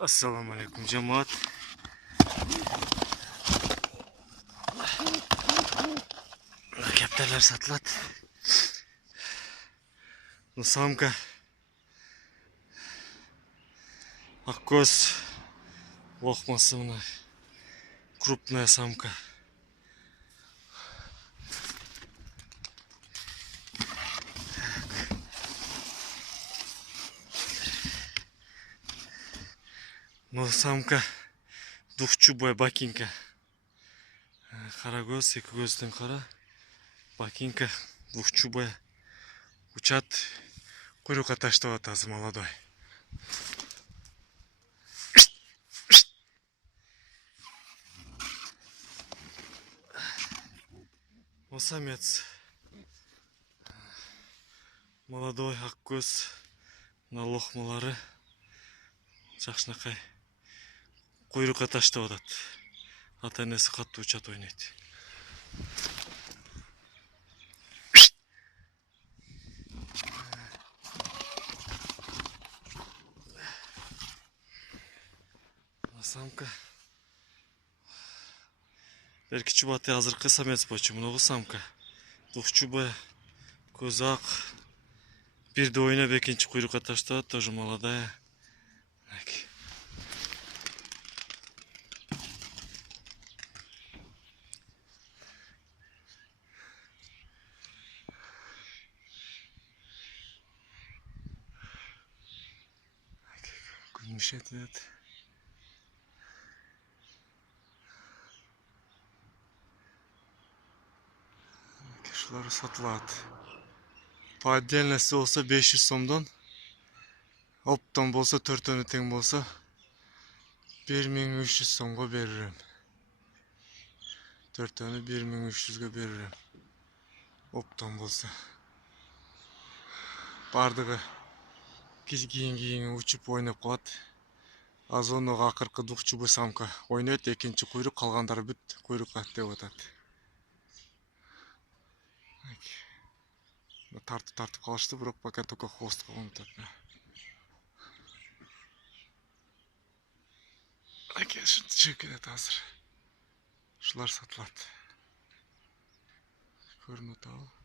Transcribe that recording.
Assalamu alaikum cemaat. Kepteler satılat. Bu samka. Akkoz. Лохмасы мына. Крупная самка. Ну самка. Двухчубая бакинка. Қара көз, екі көздің қара. Бакинка двухчубая. Учат. Құйрыққа таштап атасы молодой. Самец. Молодой ақкөз. Мына лохмалары. Жақшынақай. Құйрыққа таштап атады. Ата-енесі қатты учат ойнайды. Самка. Берки чубаты азыркы самец болчу. Мынагы самка. Двухчубая. Көзү ак. Бирди ойноп экинчи куйрукка таштап, тоже молодая. Күн ишетет. Шулар сатылат. По отдельности болсо 500 сомдон. Оптон болсо 4 тең болсо 1300 сомго берирем. 4 1300ге берирем. Оптон болсо. Бардыгы кийин учуп ойноп калат. Азонога акыркы двухчубый самка ойнойт, экинчи куйрук, калгандары бүт куйрукка деп атат. Тартып калышты, бирок пока только хвост калган атат. Ушинтип чыгып кетет азыр. Ушулар сатылат. Көрүнүп атабы?